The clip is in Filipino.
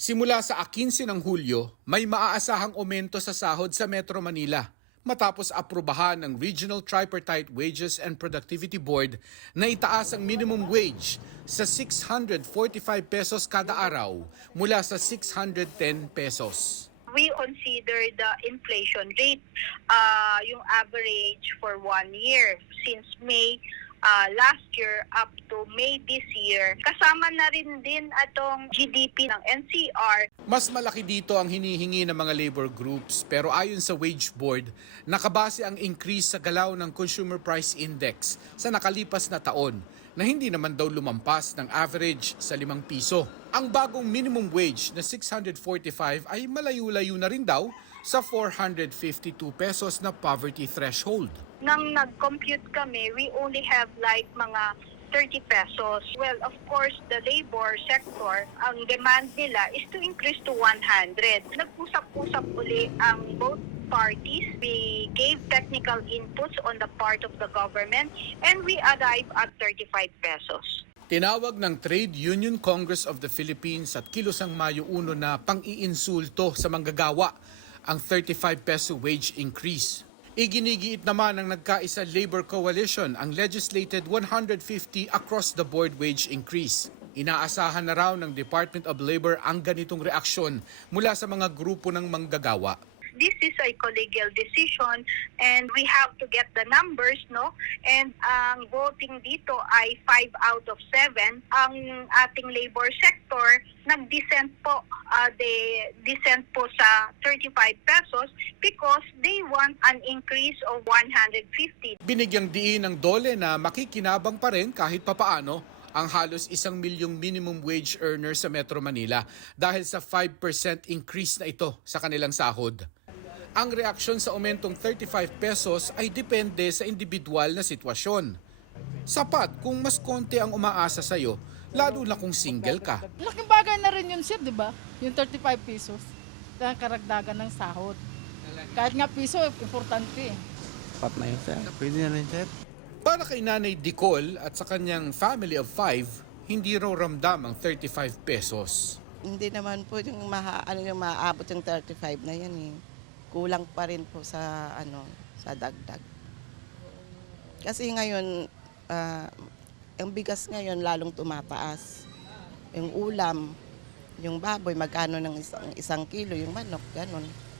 Simula sa 15 ng Hulyo, may maaasahang aumento sa sahod sa Metro Manila matapos aprubahan ng Regional Tripartite Wages and Productivity Board na itaas ang minimum wage sa 645 pesos kada araw mula sa 610 pesos. We consider the inflation rate, yung average for 1 year since May last year up to May this year. Kasama na rin din atong GDP ng NCR. Mas malaki dito ang hinihingi ng mga labor groups pero ayon sa Wage Board, nakabase ang increase sa galaw ng Consumer Price Index sa nakalipas na taon na hindi naman daw lumampas ng average sa 5 piso. Ang bagong minimum wage na 645 ay malayo-layo na rin daw sa 452 pesos na poverty threshold. Nang nag-compute kami, we only have like mga 30 pesos. Well, of course, the labor sector, ang demand nila is to increase to 100. Nag-usap-usap uli ang both parties. We gave technical inputs on the part of the government and we arrived at 35 pesos. Tinawag ng Trade Union Congress of the Philippines at Kilusang Mayo 1 na pang-iinsulto sa manggagawa ang 35 peso wage increase. Iginigiit naman ng nagkaisa Labor Coalition ang legislated 150 across-the-board wage increase. Inaasahan na raw ng Department of Labor ang ganitong reaksyon mula sa mga grupo ng manggagawa. This is a collegial decision and we have to get the numbers, no? And ang voting dito ay 5 out of 7. Ang ating labor sector nag-dissent po, dissent po sa 35 pesos because they want an increase of 150. Binigyang diin ng DOLE na makikinabang pa rin kahit papaano ang halos 1 milyong minimum wage earner sa Metro Manila dahil sa 5% increase na ito sa kanilang sahod. Ang reaksyon sa aumentong 35 pesos ay depende sa individual na sitwasyon. Sapat kung mas konti ang umaasa sa'yo, lalo na kung single ka. Laking bagay na rin yun, sir, di ba? Yung 35 pesos na karagdagan ng sahod. Kahit nga piso, importante. Sapat na yun, sir. Pwede na rin, sir. Para kay Nanay Dicol at sa kanyang family of 5, hindi raw ramdam ang 35 pesos. Hindi naman po yung maaabot yung 35 na yan eh. Kulang pa rin po sa sa dagdag. Kasi ngayon ang bigas ngayon lalong tumataas. Yung ulam, yung baboy magkano ng isang kilo, yung manok, ganun.